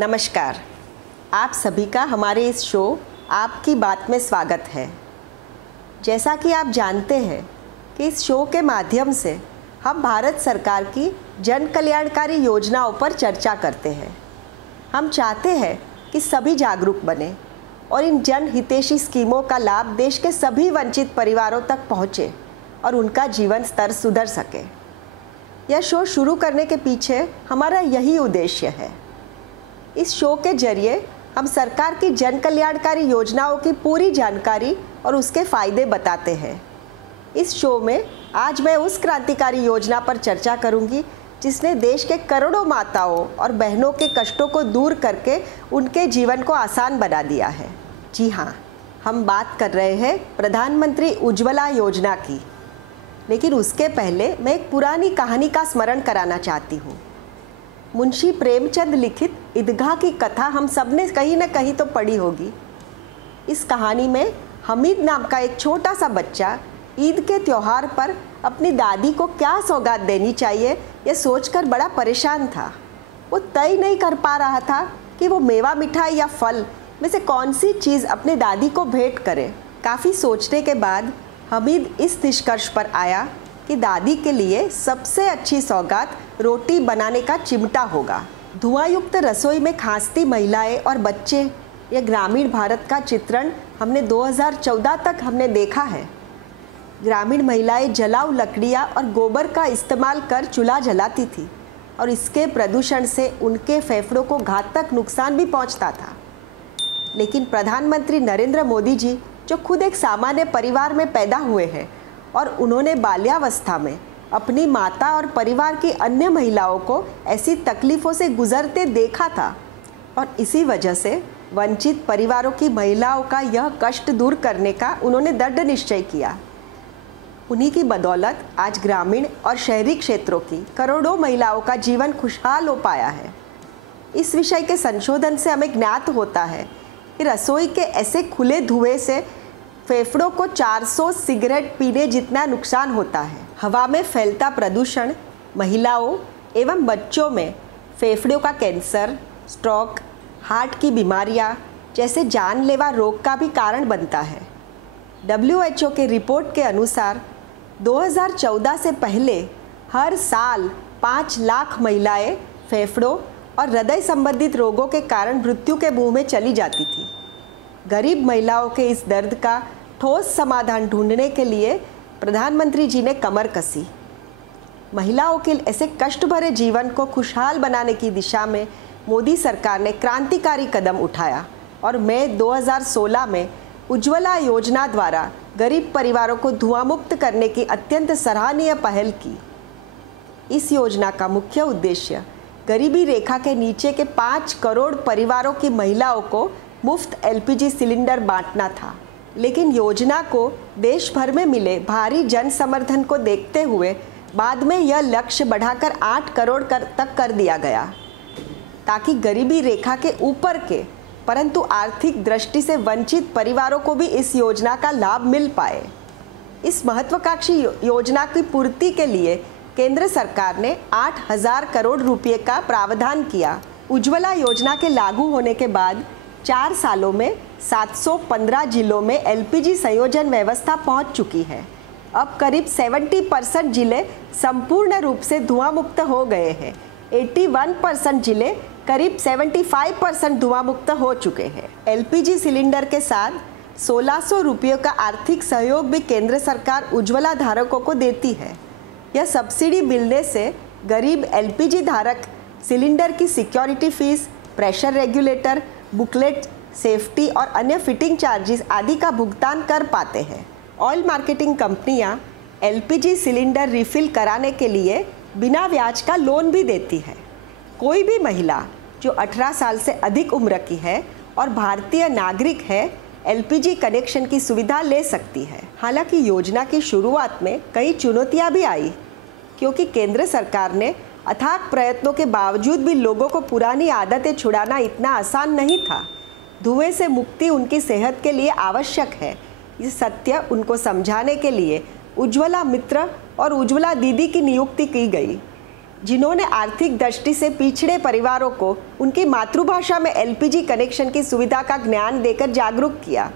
नमस्कार। आप सभी का हमारे इस शो आपकी बात में स्वागत है। जैसा कि आप जानते हैं कि इस शो के माध्यम से हम भारत सरकार की जन कल्याणकारी योजनाओं पर चर्चा करते हैं। हम चाहते हैं कि सभी जागरूक बने और इन जन हितैषी स्कीमों का लाभ देश के सभी वंचित परिवारों तक पहुंचे और उनका जीवन स्तर सुधर सके। यह शो शुरू करने के पीछे हमारा यही उद्देश्य है। इस शो के जरिए हम सरकार की जन कल्याणकारी योजनाओं की पूरी जानकारी और उसके फायदे बताते हैं। इस शो में आज मैं उस क्रांतिकारी योजना पर चर्चा करूंगी जिसने देश के करोड़ों माताओं और बहनों के कष्टों को दूर करके उनके जीवन को आसान बना दिया है। जी हाँ, हम बात कर रहे हैं प्रधानमंत्री उज्ज्वला योजना की। लेकिन उसके पहले मैं एक पुरानी कहानी का स्मरण कराना चाहती हूँ। मुंशी प्रेमचंद लिखित ईदगाह की कथा हम सब ने कहीं न कहीं तो पढ़ी होगी। इस कहानी में हमीद नाम का एक छोटा सा बच्चा ईद के त्यौहार पर अपनी दादी को क्या सौगात देनी चाहिए यह सोचकर बड़ा परेशान था। वो तय नहीं कर पा रहा था कि वो मेवा मिठाई या फल में से कौन सी चीज़ अपनी दादी को भेंट करे। काफ़ी सोचने के बाद हमीद इस निष्कर्ष पर आया कि दादी के लिए सबसे अच्छी सौगात रोटी बनाने का चिमटा होगा। धुआं युक्त रसोई में खांसती महिलाएं और बच्चे, यह ग्रामीण भारत का चित्रण हमने 2014 तक हमने देखा है। ग्रामीण महिलाएं जलाऊ लकड़ियां और गोबर का इस्तेमाल कर चूल्हा जलाती थी और इसके प्रदूषण से उनके फेफड़ों को घातक नुकसान भी पहुंचता था। लेकिन प्रधानमंत्री नरेंद्र मोदी जी, जो खुद एक सामान्य परिवार में पैदा हुए हैं और उन्होंने बाल्यावस्था में अपनी माता और परिवार की अन्य महिलाओं को ऐसी तकलीफ़ों से गुजरते देखा था और इसी वजह से वंचित परिवारों की महिलाओं का यह कष्ट दूर करने का उन्होंने दृढ़ निश्चय किया। उन्हीं की बदौलत आज ग्रामीण और शहरी क्षेत्रों की करोड़ों महिलाओं का जीवन खुशहाल हो पाया है। इस विषय के संशोधन से हमें ज्ञात होता है कि रसोई के ऐसे खुले धुएं से फेफड़ों को 400 सिगरेट पीने जितना नुकसान होता है। हवा में फैलता प्रदूषण महिलाओं एवं बच्चों में फेफड़ों का कैंसर, स्ट्रोक, हार्ट की बीमारियां जैसे जानलेवा रोग का भी कारण बनता है। WHO के रिपोर्ट के अनुसार 2014 से पहले हर साल 5 लाख महिलाएं फेफड़ों और हृदय संबंधित रोगों के कारण मृत्यु के मुंह में चली जाती थी। गरीब महिलाओं के इस दर्द का ठोस समाधान ढूंढने के लिए प्रधानमंत्री जी ने कमर कसी। महिलाओं के ऐसे कष्ट भरे जीवन को खुशहाल बनाने की दिशा में मोदी सरकार ने क्रांतिकारी कदम उठाया और मई 2016 में उज्ज्वला योजना द्वारा गरीब परिवारों को धुआं मुक्त करने की अत्यंत सराहनीय पहल की। इस योजना का मुख्य उद्देश्य गरीबी रेखा के नीचे के 5 करोड़ परिवारों की महिलाओं को मुफ्त LPG सिलेंडर बांटना था। लेकिन योजना को देश भर में मिले भारी जन समर्थन को देखते हुए बाद में यह लक्ष्य बढ़ाकर 8 करोड़ तक कर दिया गया ताकि गरीबी रेखा के ऊपर के परंतु आर्थिक दृष्टि से वंचित परिवारों को भी इस योजना का लाभ मिल पाए। इस महत्वाकांक्षी योजना की पूर्ति के लिए केंद्र सरकार ने 8,000 करोड़ रुपये का प्रावधान किया। उज्ज्वला योजना के लागू होने के बाद 4 सालों में 715 जिलों में LPG संयोजन व्यवस्था पहुंच चुकी है। अब करीब 70% जिले संपूर्ण रूप से धुआं मुक्त हो गए हैं। 81% जिले करीब 75% धुआं मुक्त हो चुके हैं। LPG सिलेंडर के साथ 1600 रुपयों का आर्थिक सहयोग भी केंद्र सरकार उज्ज्वला धारकों को देती है। यह सब्सिडी मिलने से गरीब LPG धारक सिलेंडर की security fees, pressure regulator, booklet, safety और अन्य फिटिंग चार्जेस आदि का भुगतान कर पाते हैं। ऑयल मार्केटिंग कंपनियां LPG सिलेंडर रिफिल कराने के लिए बिना ब्याज का लोन भी देती है। कोई भी महिला जो 18 साल से अधिक उम्र की है और भारतीय नागरिक है LPG कनेक्शन की सुविधा ले सकती है। हालांकि योजना की शुरुआत में कई चुनौतियां भी आई क्योंकि केंद्र सरकार ने अथाक प्रयत्नों के बावजूद भी लोगों को पुरानी आदतें छुड़ाना इतना आसान नहीं था। धुएं से मुक्ति उनकी सेहत के लिए आवश्यक है। ये सत्य उनको समझाने के लिए उज्ज्वला मित्र और उज्ज्वला दीदी की नियुक्ति की गई। जिन्होंने आर्थिक दृष्टि से पिछड़े परिवारों को उनकी मातृभाषा में एलपीजी कनेक्शन की सुविधा का ज्ञान देकर जागरूक किया।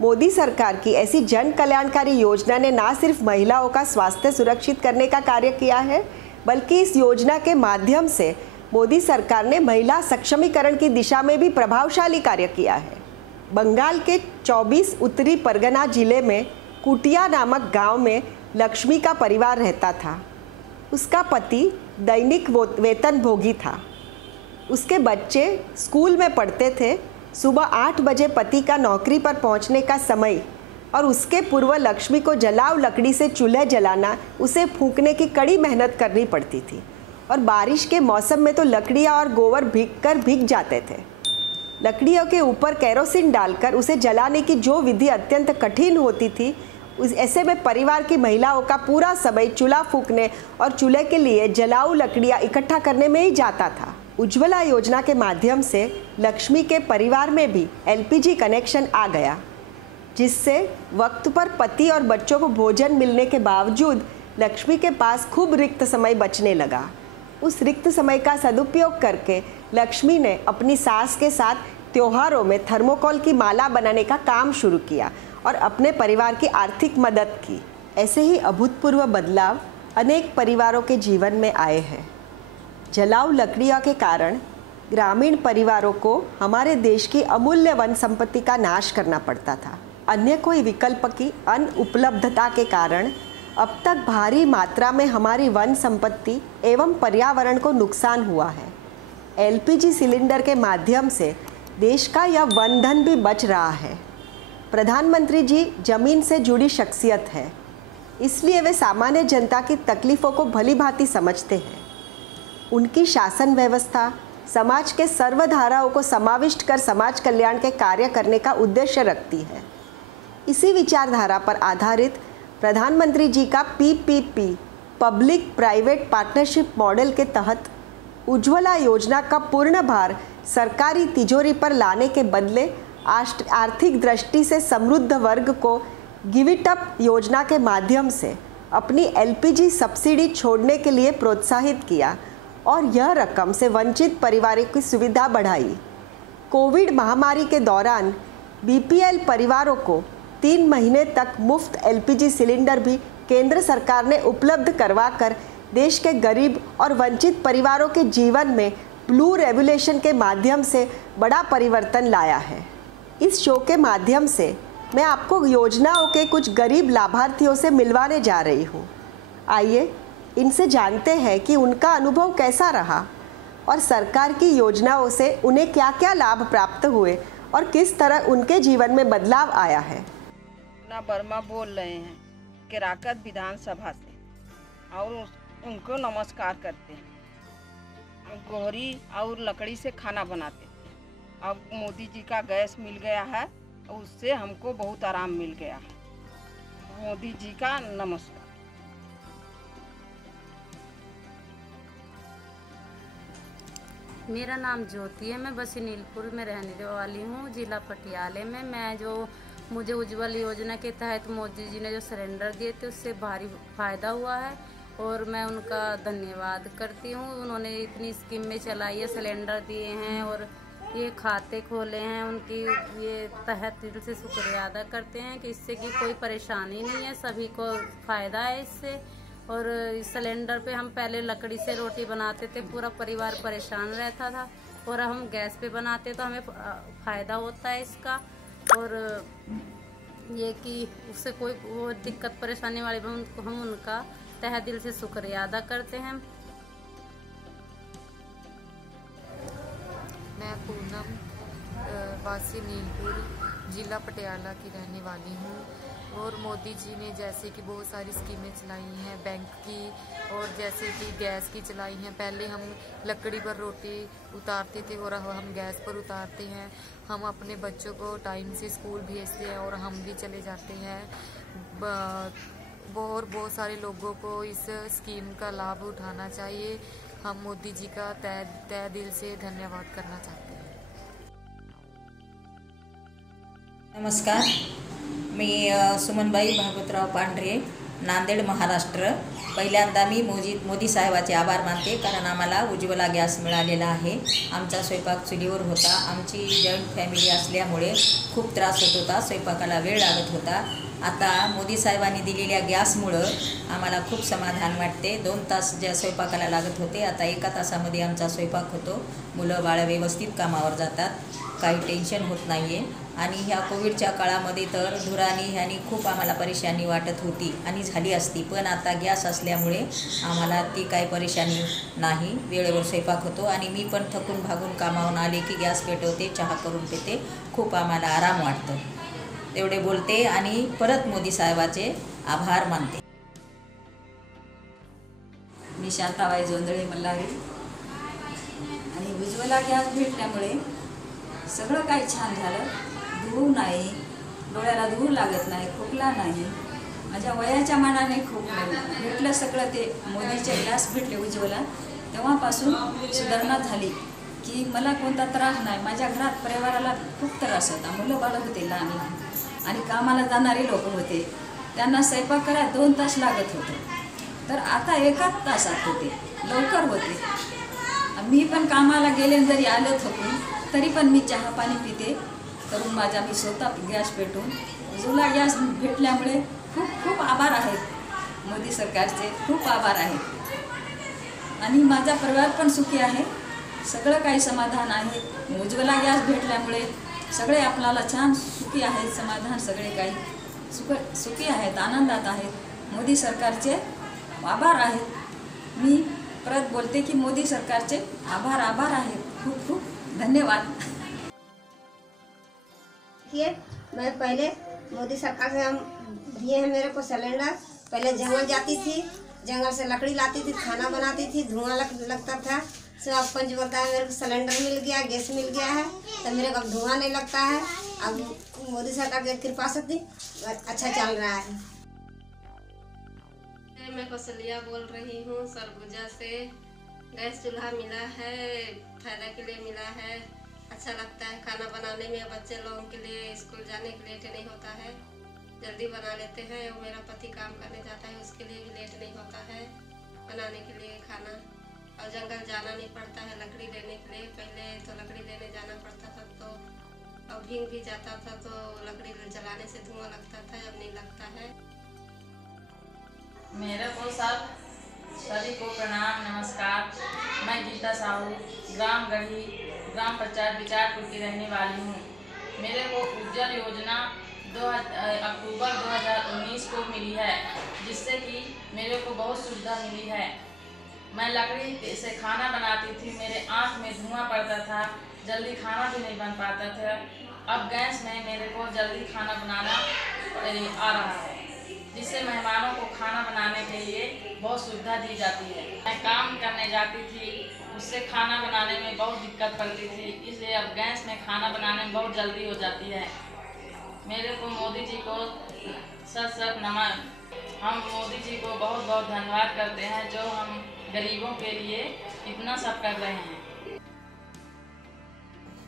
मोदी सरकार की ऐसी जन कल्याणकारी योजना ने न सिर्फ महिलाओं का स्वास्थ्य सुरक्षित करने का कार्य किया है, बल्कि इस योजना के माध्यम से मोदी सरकार ने महिला सक्षमीकरण की दिशा में भी प्रभावशाली कार्य किया है। बंगाल के 24 उत्तरी परगना जिले में कुटिया नामक गांव में लक्ष्मी का परिवार रहता था। उसका पति दैनिक वेतनभोगी था। उसके बच्चे स्कूल में पढ़ते थे। सुबह 8 बजे पति का नौकरी पर पहुंचने का समय और उसके पूर्व लक्ष्मी को जलाऊ लकड़ी से चूल्हे जलाना, उसे फूंकने की कड़ी मेहनत करनी पड़ती थी और बारिश के मौसम में तो लकड़ियाँ और गोबर भीग जाते थे। लकड़ियों के ऊपर केरोसिन डालकर उसे जलाने की जो विधि अत्यंत कठिन होती थी, ऐसे में परिवार की महिलाओं का पूरा समय चूल्हा फूंकने और चूल्हे के लिए जलाऊ लकड़ियाँ इकट्ठा करने में ही जाता था। उज्ज्वला योजना के माध्यम से लक्ष्मी के परिवार में भी एलपीजी कनेक्शन आ गया, जिससे वक्त पर पति और बच्चों को भोजन मिलने के बावजूद लक्ष्मी के पास खूब रिक्त समय बचने लगा। उस रिक्त समय का सदुपयोग करके लक्ष्मी ने अपनी सास के साथ त्योहारों में थर्मोकोल की माला बनाने का काम शुरू किया और अपने परिवार की आर्थिक मदद की। ऐसे ही अभूतपूर्व बदलाव अनेक परिवारों के जीवन में आए हैं। जलाऊ लकड़ियों के कारण ग्रामीण परिवारों को हमारे देश की अमूल्य वन संपत्ति का नाश करना पड़ता था। अन्य कोई विकल्प की अनुपलब्धता के कारण अब तक भारी मात्रा में हमारी वन संपत्ति एवं पर्यावरण को नुकसान हुआ है। एलपीजी सिलेंडर के माध्यम से देश का यह वन धन भी बच रहा है। प्रधानमंत्री जी जमीन से जुड़ी शख्सियत है, इसलिए वे सामान्य जनता की तकलीफ़ों को भली भांति समझते हैं। उनकी शासन व्यवस्था समाज के सर्वधाराओं को समाविष्ट कर समाज कल्याण के कार्य करने का उद्देश्य रखती है। इसी विचारधारा पर आधारित प्रधानमंत्री जी का PPP public private partnership model के तहत उज्ज्वला योजना का पूर्ण भार सरकारी तिजोरी पर लाने के बदले आर्थिक दृष्टि से समृद्ध वर्ग को गिव इट अप योजना के माध्यम से अपनी एलपीजी सब्सिडी छोड़ने के लिए प्रोत्साहित किया और यह रकम से वंचित परिवारों की सुविधा बढ़ाई। कोविड महामारी के दौरान बीपीएल परिवारों को 3 महीने तक मुफ्त एलपीजी सिलेंडर भी केंद्र सरकार ने उपलब्ध करवाकर देश के गरीब और वंचित परिवारों के जीवन में ब्लू रेवोल्यूशन के माध्यम से बड़ा परिवर्तन लाया है। इस शो के माध्यम से मैं आपको योजनाओं के कुछ गरीब लाभार्थियों से मिलवाने जा रही हूँ। आइए इनसे जानते हैं कि उनका अनुभव कैसा रहा और सरकार की योजनाओं से उन्हें क्या क्या लाभ प्राप्त हुए और किस तरह उनके जीवन में बदलाव आया है। ना वर्मा बोल रहे हैं केराकत विधानसभा से और उनको नमस्कार करते हैं। गोहरी और लकड़ी से खाना बनाते थे। अब मोदी जी का गैस मिल गया है, उससे हमको बहुत आराम मिल गया है। मोदी जी का नमस्कार। मेरा नाम ज्योति है। मैं बसी नीलपुर में रहने वाली हूँ, जिला पटियाले में। मुझे उज्ज्वल योजना के तहत मोदी जी ने जो सिलेंडर दिए थे उससे भारी फायदा हुआ है और मैं उनका धन्यवाद करती हूँ। उन्होंने इतनी स्कीमें चलाई है, सिलेंडर दिए हैं और ये खाते खोले हैं, उनकी ये तहत दिल से शुक्रिया अदा करते हैं कि इससे की कोई परेशानी नहीं है, सभी को फ़ायदा है इससे। और इस सिलेंडर पे हम पहले लकड़ी से रोटी बनाते थे, पूरा परिवार परेशान रहता था और हम गैस पे बनाते तो हमें फ़ायदा होता है इसका। और ये कि उससे कोई वो दिक्कत परेशानी वाली हम उनका तहे दिल से शुक्रिया अदा करते हैं। मैं पूनम वासी नीलपुर जिला पटियाला की रहने वाली हूँ और मोदी जी ने जैसे कि बहुत सारी स्कीमें चलाई हैं बैंक की और जैसे कि गैस की चलाई हैं। पहले हम लकड़ी पर रोटी उतारते थे और अब हम गैस पर उतारते हैं। हम अपने बच्चों को टाइम से स्कूल भेजते हैं और हम भी चले जाते हैं। बहुत सारे लोगों को इस स्कीम का लाभ उठाना चाहिए। हम मोदी जी का तहे दिल से धन्यवाद करना चाहते हैं। नमस्कार, मी सुमनबाई भागवतराव पांढरे, नांदेड महाराष्ट्र। पहिल्यांदा मी मोदी साहेबाचे आभार मानते, कारण आम्हाला उज्ज्वला गॅस मिळालेला आहे. आमचा स्वयंपाक चुलीवर होता. आमची जॉईंट फॅमिली असल्यामुळे खूप त्रास होत होता, स्वयंपाकाला वेळ लागत होता. आता मोदी साहेबांनी दिलेल्या गॅसमुळं आम्हाला खूप समाधान वाटते. 2 तास ज्या स्वयंपाकाला लागत होते, आता 1 तासामध्ये आमचा स्वयंपाक होतो. मुलं बाळं व्यवस्थित कामावर जातात, काही टेन्शन होत नाही आहे. आणि ह्या कोविडच्या काळामध्ये तर धुरानी ह्यानी खूप आम्हाला परेशानी वाटत होती आणि झाली असती, पण आता गॅस असल्यामुळे आम्हाला ती काही परेशानी नाही. वेळेवर स्वयंपाक होतो आणि मी पण थकून भागून कामावून आले की गॅस पेटवते, चहा करून पिते. खूप आम्हाला आराम वाटतो. तेवढे बोलते आणि परत मोदी साहेबाचे आभार मानते. मी शांताबाई जोंधळे मल्हारी. आणि उज्ज्वला गॅस भेटल्यामुळे सगळं काही छान झालं. धूळ नाही, डोळ्याला धूळ लागत नाही, खोकला नाही. माझ्या वयाच्या मानाने खूप भेटलं सगळं. ते मोदीचे गॅस भेटले उज्ज्वला, तेव्हापासून सुधारणा झाली की मला कोणता त्रास नाही. माझ्या घरात परिवाराला खूप त्रास होता. मुलं बाळं होते लहान लहान आणि कामाला जाणारे लोक होते, त्यांना स्वयंपाक करायला 2 तास लागत होते. तर आता 1 तासात होते, लवकर होते. मी पण कामाला गेले, जरी आलं थकून तरी पण मी चहा पाणी पिते करून माझा मी स्वतः गॅस पेटून उज्ज्वला गॅस भेटल्यामुळे खूप खूप आभार आहेत मोदी सरकारचे, खूप आभार आहेत. आणि माझा परिवार पण सुखी आहे, सगळं काही समाधान आहे. उज्ज्वला गॅस भेटल्यामुळे सगळे आपल्याला छान सुखी आहेत, समाधान सगळे काही सुखी आहेत, आनंदात आहेत. मोदी सरकारचे आभार आहेत. मी परत बोलते की मोदी सरकारचे आभार आहेत. खूप खूप धन्यवाद. मैं पहले मोदी सरकार से हम दिए हैं मेरे को सिलेंडर. पहले जंगल जाती थी, जंगल से लकड़ी लाती थी, खाना बनाती थी, धुआं लगता था. सब अब पंच बोलता है मेरे को सिलेंडर मिल गया, गैस मिल गया है, तो मेरे को अब धुआं नहीं लगता है. अब मोदी सरकार की कृपा से अच्छा चल रहा है. मैं कौशल्या बोल रही हूँ सरगुजा से. गैस चूल्हा मिला है, फायदा के लिए मिला है. अच्छा लगता है खाना बनाने में. बच्चे लोगों के लिए स्कूल जाने के लेट नहीं होता है, जल्दी बना लेते हैं. और मेरा पति काम करने जाता है, उसके लिए भी लेट नहीं होता है बनाने के लिए खाना. और जंगल जाना नहीं पड़ता है लकड़ी लेने के लिए. पहले तो लकड़ी लेने जाना पड़ता था, तो अब भीग भी जाता था, तो लकड़ी जलाने से धुआं लगता था. अब नहीं लगता है. मेरे को सभी को प्रणाम, नमस्कार. मैं गीता साहू ग्राम गढ़ी ग्राम पंचायत बिचारपुर की रहने वाली हूँ. मेरे को उज्ज्वल योजना अक्टूबर 2019 को मिली है, जिससे कि मेरे को बहुत सुविधा मिली है. मैं लकड़ी से खाना बनाती थी, मेरे आँख में धुआं पड़ता था, जल्दी खाना भी नहीं बन पाता था. अब गैस में मेरे को जल्दी खाना बनाना आ रहा है, जिससे मेहमानों को खाना बनाने के लिए बहुत सुविधा दी जाती है. मैं काम करने जाती थी, उससे खाना बनाने में बहुत दिक्कत पड़ती थी, इसलिए अब गैस में खाना बनाने में बहुत जल्दी हो जाती है. मेरे को मोदी जी को सत नमन. हम मोदी जी को बहुत बहुत धन्यवाद करते हैं, जो हम गरीबों के लिए इतना सब कर रहे हैं.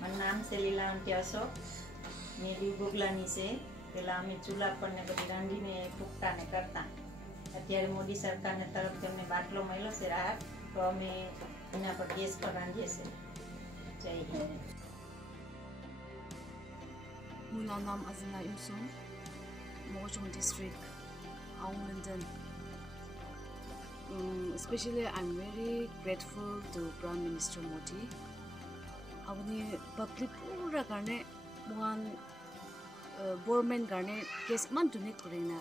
મારું નામ છે લીલાવંતી અશોક. મેં બી ગોગલાની છે. પહેલાં અમે ચૂલા પર ને બધી રાંધીને ફૂંકતા ને કરતા. અત્યારે મોદી સરકારને તરફથી અમને બાટલો મળ્યો છે રાહત, તો અમે એના પર ગેસ પર રાંધીએ છીએ. જય Hind. Mula Nam Azna Imsun, Mochong District, Aung London. Especially, I'm very grateful to Prime Minister Modi. अपने पब्लिक पूरा करने मुआन गवर्नमेंट करने केस मन तो नहीं करेंगे.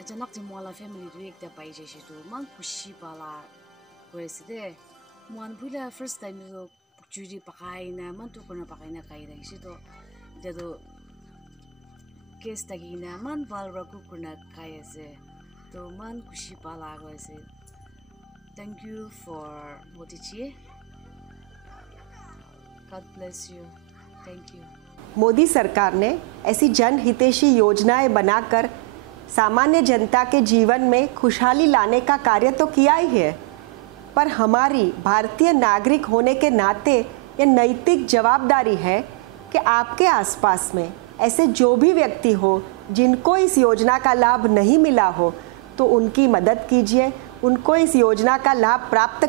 अचानक से मुआला फैमिली तो एक दफा इसे तो मन खुशी पाला वैसे दे मुआन भूला फर्स्ट टाइम तो चुरी पकाई ना मन तो करना पकाई ना कहीं रही से तो केस तकी ना मन बाल रखो करना कहीं से तो मन खुशी पाला वैसे. Thank you for Modi ji. God bless you. Thank you. Modi सरकार ने ऐसी जनहितैषी योजनाएं बनाकर सामान्य जनता के जीवन में खुशहाली लाने का कार्य तो किया ही है, पर हमारी भारतीय नागरिक होने के नाते ये नैतिक जवाबदारी है कि आपके आसपास में ऐसे जो भी व्यक्ति हो जिनको इस योजना का लाभ नहीं मिला हो, तो उनकी मदद कीजिए। उनको इस योजना का लाभ प्राप्त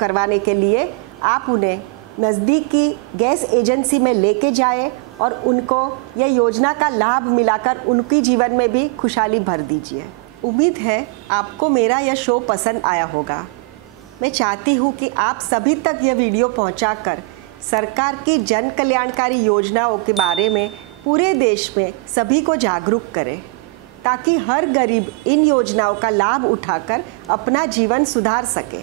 करवाने के लिए आप उन्हें नज़दीकी गैस एजेंसी में लेके जाए और उनको यह योजना का लाभ मिलाकर उनकी जीवन में भी खुशहाली भर दीजिए। उम्मीद है आपको मेरा यह शो पसंद आया होगा। मैं चाहती हूँ कि आप सभी तक यह वीडियो पहुँचाकर सरकार की जन कल्याणकारी योजनाओं के बारे में पूरे देश में सभी को जागरूक करें, ताकि हर गरीब इन योजनाओं का लाभ उठाकर अपना जीवन सुधार सके।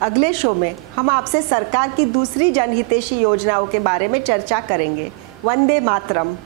अगले शो में हम आपसे सरकार की दूसरी जनहितैषी योजनाओं के बारे में चर्चा करेंगे। वंदे मातरम।